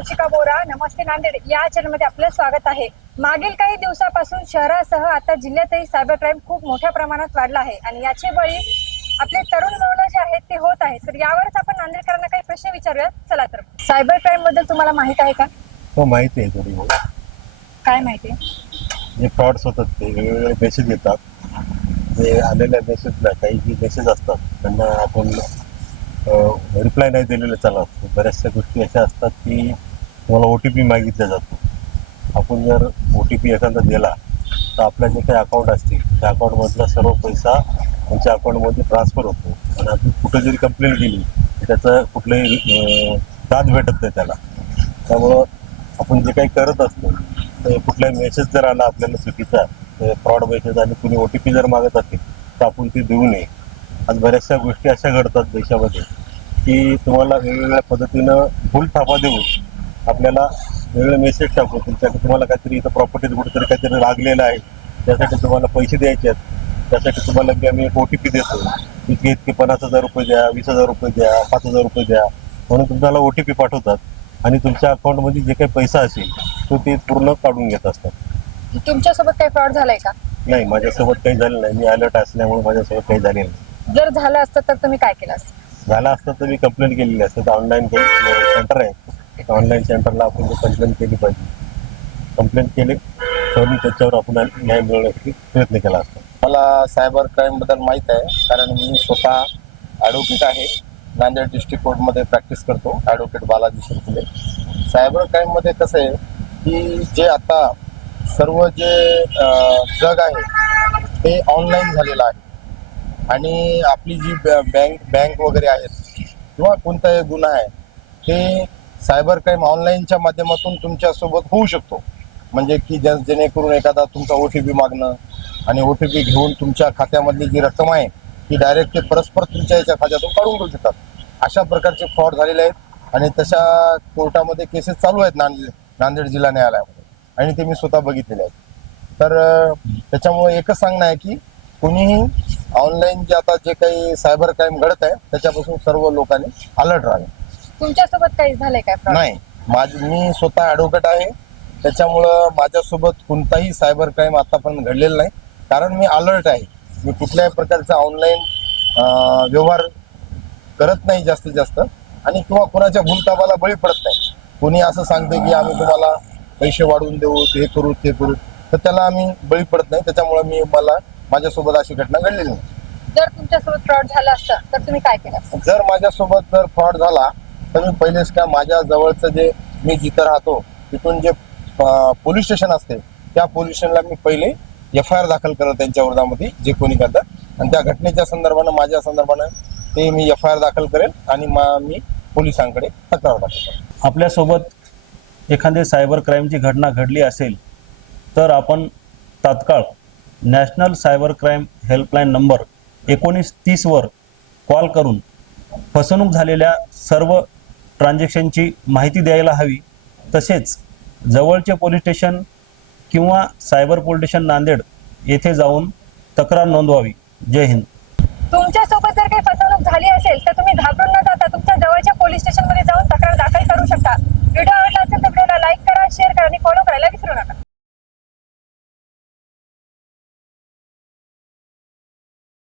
नांदेड. या चॅनलमध्ये आपलं स्वागत आहे. मागील काही दिवसापासून शहरासह आता जिल्ह्यातही सायबर क्राईम खूप मोठ्या प्रमाणात वाढला आहे. आणि याचे बळी आपले तरुण मुलं जे आहेत ते होत आहेत. तर यावरच आपण नांदेडकरांना काही प्रश्न विचारूयात. चला तर. सायबर क्राईमबद्दल तुम्हाला माहीत आहे का? हो माहिती आहे थोडी बहुत काय माहिती आहे? जे फ्रॉड्स होतात ते वेगवेगळे मेसेज येतात. जे आलेल्या मेसेजला काही जे मेसेज असतात त्यांना आपण रिप्लाय नाही दिलेलं चालत. बऱ्याचशा गोष्टी अशा असतात की तुम्हाला ओ टी पी मागितला जातो. आपण जर ओ टी पी एखादा दिला तर आपल्या जे काही अकाउंट असतील त्या अकाउंटमधला सर्व पैसा त्यांच्या अकाउंटमध्ये ट्रान्सफर होतो. आणि आपण कुठं जरी कंप्लेंट केली तर त्याचं कुठलंही दाद भेटत नाही त्याला. त्यामुळं आपण जे काही करत असतो तर कुठलाही मेसेज जर आला आपल्याला चुकीचा फ्रॉड मेसेज आणि कुणी ओ टी पी जर मागत असेल तर आपण ते देऊ नये. आज बऱ्याचशा गोष्टी अशा घडतात देशामध्ये की तुम्हाला वेगवेगळ्या पद्धतीनं भूल थापा देऊन आपल्याला वेगळे मेसेज टाकून तुमच्याकडे तुम्हाला काहीतरी इथं प्रॉपर्टीत कुठेतरी काहीतरी लागलेलं आहे. त्यासाठी तुम्हाला पैसे द्यायचे आहेत. त्यासाठी तुम्हाला की आम्ही एक ओ टी पी देतो. इतके इतके पन्नास हजार रुपये द्या वीस हजार रुपये द्या पाच हजार रुपये द्या. म्हणून तुम्हाला ओ टी पी पाठवतात. आणि तुमच्या अकाउंटमध्ये जे काही पैसा असेल तो ते पूर्ण काढून घेत असतात. तुमच्यासोबत काही फ्रॉड झालाय का? नाही माझ्यासोबत काही झालं नाही. मी अलर्ट असल्यामुळे माझ्यासोबत काही झाले नाही. जर झालं असतं तर तुम्ही काय केलं असतं? झालं असतं तर मी कंप्लेंट केलेली असते. ऑनलाईन काही सेंटर आहे. ऑनलाईन सेंटरला आपण कंप्लेंट केली पाहिजे. कंप्लेंट केली तर त्याच्यावर आपण न्याय मिळवण्यासाठी प्रयत्न केला असतो. मला सायबर क्राईमबद्दल माहीत आहे कारण मी स्वतः ॲडव्होकेट आहे. नांदेड डिस्ट्रिक्ट कोर्टमध्ये प्रॅक्टिस करतो ॲडव्होकेट बालाजी शिरकुले सायबर क्राईममध्ये कसं आहे की जे आता सर्व जे जग आहे ते ऑनलाईन झालेलं आहे. आणि आपली जी बॅ- बँक बँक वगैरे आहेत किंवा कोणताही गुन्हा आहे ते सायबर क्राईम ऑनलाईनच्या माध्यमातून तुमच्यासोबत होऊ शकतो. म्हणजे की ज्या जेणेकरून एखादा तुमचा ओ टी पी मागणं आणि ओ टी पी घेऊन तुमच्या खात्यामधली जी रक्कम आहे ती डायरेक्ट ते परस्पर तुमच्या याच्या खात्यातून काढून घेऊ शकतात. अशा प्रकारचे फ्रॉड झालेले आहेत आणि तशा कोर्टामध्ये केसेस चालू आहेत नांदेड नांदेड जिल्हा न्यायालयामध्ये. आणि ते मी स्वतः बघितलेले आहेत. तर त्याच्यामुळे एकच सांगणं आहे की कोणीही ऑनलाईन जे आता जे काही सायबर क्राईम घडत आहे त्याच्यापासून सर्व लोकांनी अलर्ट राहावे. तुमच्यासोबत काही झालंय काय नाही. माझ मी स्वतः ॲडव्होकेट आहे. त्याच्यामुळं माझ्यासोबत कोणताही सायबर क्राईम आतापर्यंत घडलेला नाही. कारण मी अलर्ट आहे. मी कुठल्याही प्रकारचा ऑनलाईन व्यवहार करत नाही जास्तीत जास्त. आणि किंवा कोणाच्या भूलतापाला बळी पडत नाही. कोणी असं सांगते की आम्ही तुम्हाला पैसे वाढवून देऊ हे करू ते करू. तर त्याला आम्ही बळी पडत नाही. त्याच्यामुळे मी मला माझ्यासोबत अशी घटना घडलेली नाही. जर तुमच्यासोबत फ्रॉड झालं असतं तर तुम्ही काय केलं असतं? जर माझ्यासोबत जर फ्रॉड झाला तर मी पहिलेच काय माझ्या जवळचं जे मी जिथं राहतो तिथून जे पोलीस स्टेशन असते त्या पोलीस स्टेशनला मी पहिले एफ आय आर दाखल करत त्यांच्या विरोधामध्ये जे कोणी करतात. आणि त्या घटनेच्या संदर्भानं माझ्या संदर्भानं ते मी एफ आय आर दाखल करेल आणि मा- मी पोलिसांकडे तक्रार दाखल करेल. आपल्यासोबत एखादी सायबर क्राईमची घटना घडली असेल तर आपण तात्काळ national cyber crime helpline number एकोणीस तीसवर कॉल करून फसवणूक झालेल्या सर्व ट्रान्झॅक्शनची माहिती द्यायला हवी. तसेच जवळचे पोलीस स्टेशन किंवा सायबर पोलीस स्टेशन नांदेड येथे जाऊन तक्रार नोंदवावी. जय हिंद. तुमच्यासोबत जर काही फसवणूक झाली असेल तर तुम्ही घाबरून न जाता तुमच्या जवळच्या पोलीस स्टेशनमध्ये जाऊन तक्रार दाखल करू शकता. व्हिडिओ आवडला